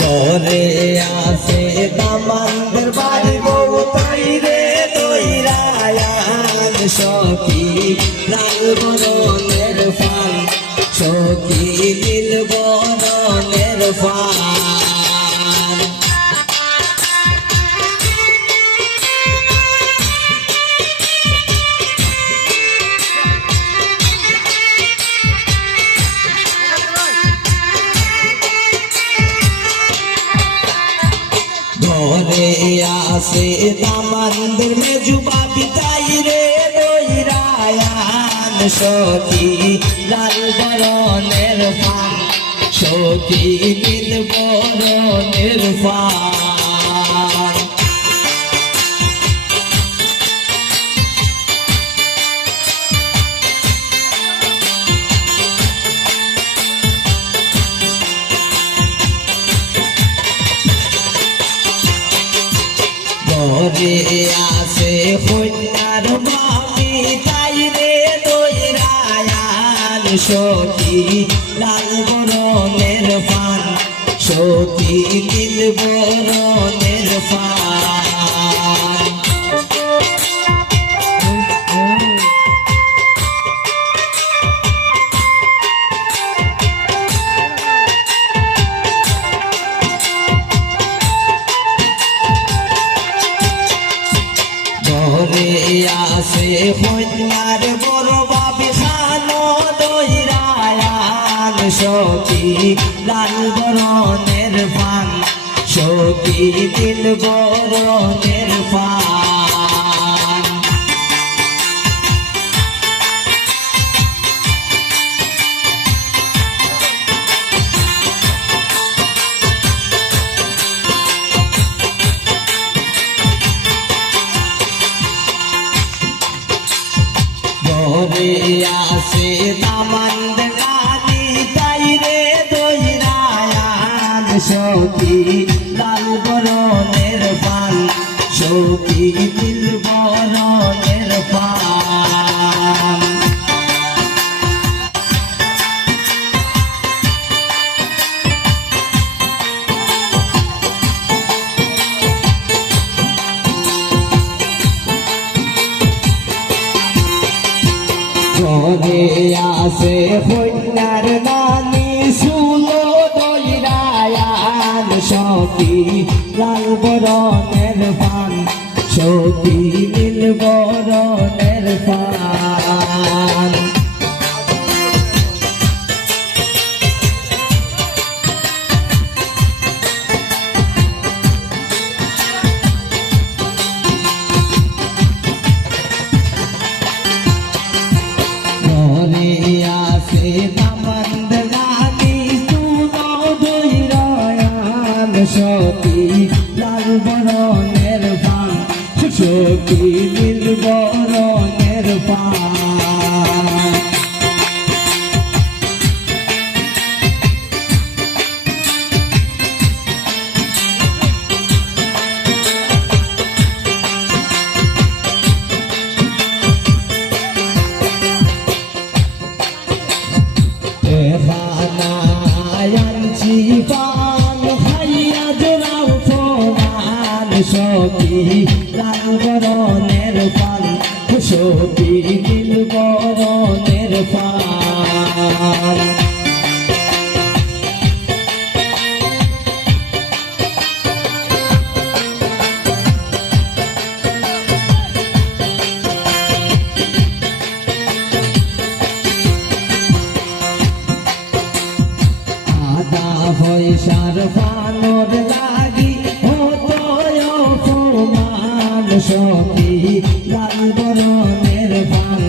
ঘরে আসে দামানদের বাড়ি বউ তাই রে দইরায়ান সখী লাল বরণের ফান সখী নীল বরণের ফান ঘরে আসে দামানদের মেজুবা বিতাই রে দইরায়ান সখী লাল বরণের ফান সখী নীল বরণের ফান ঘরে আসে কন্যার মামি তাই রে দইরায়ান সখী লাল বরণের ফান সখী নীল বরণের ফান ঘরে আসে কন্যার বড় বাবি খানো দইরায়ান সখী লাল বরণের ফান সখী নীল বরণের ফান ঘরে আসে দামানদের নানি তাই রে দইরায়ান সখী লাল বরণের ফান সখী নীল বরণের ফান ঘরে আসে কন্যার নানি শুনো দইরায়ান সখী লাল বরণের ফান সখী নীল বরণের ফান ঘরে আসে দামানদের নানি শুনো দইরায়ান সখী লাল বরণের ফান সখী নীল বরণের ফান খানায়ানছি পান খাইয়া জোড়াও ফোমান সখী লাল বরণের ফান সখী নীল বরণের ফান পয়সার ফানোর লাগি হতো অপমান সখী লাল বরণের ফান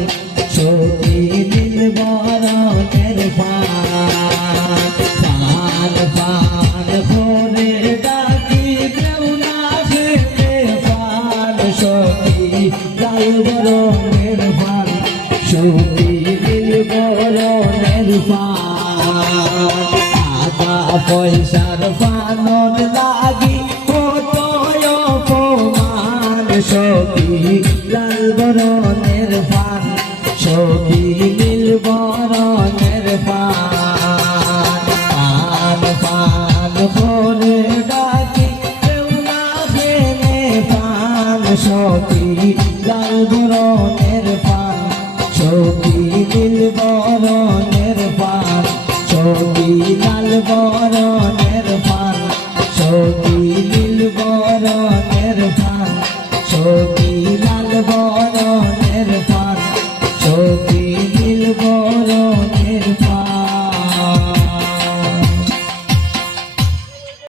সখী নীল বরণের ফান ফান ফান করে ডাকি দেও না ফেলে ফান সখী লাল বরণের ফান সখী নীল বরণের ফান পয়সার ফানোর লাগি হতো অপমান সখী লাল বরণের ফান সখী নীল বরণের ফান ফান ফান করে সখী লাল বরণের পান সখী নীল বরণের পান সখী লাল বরণের পান সখী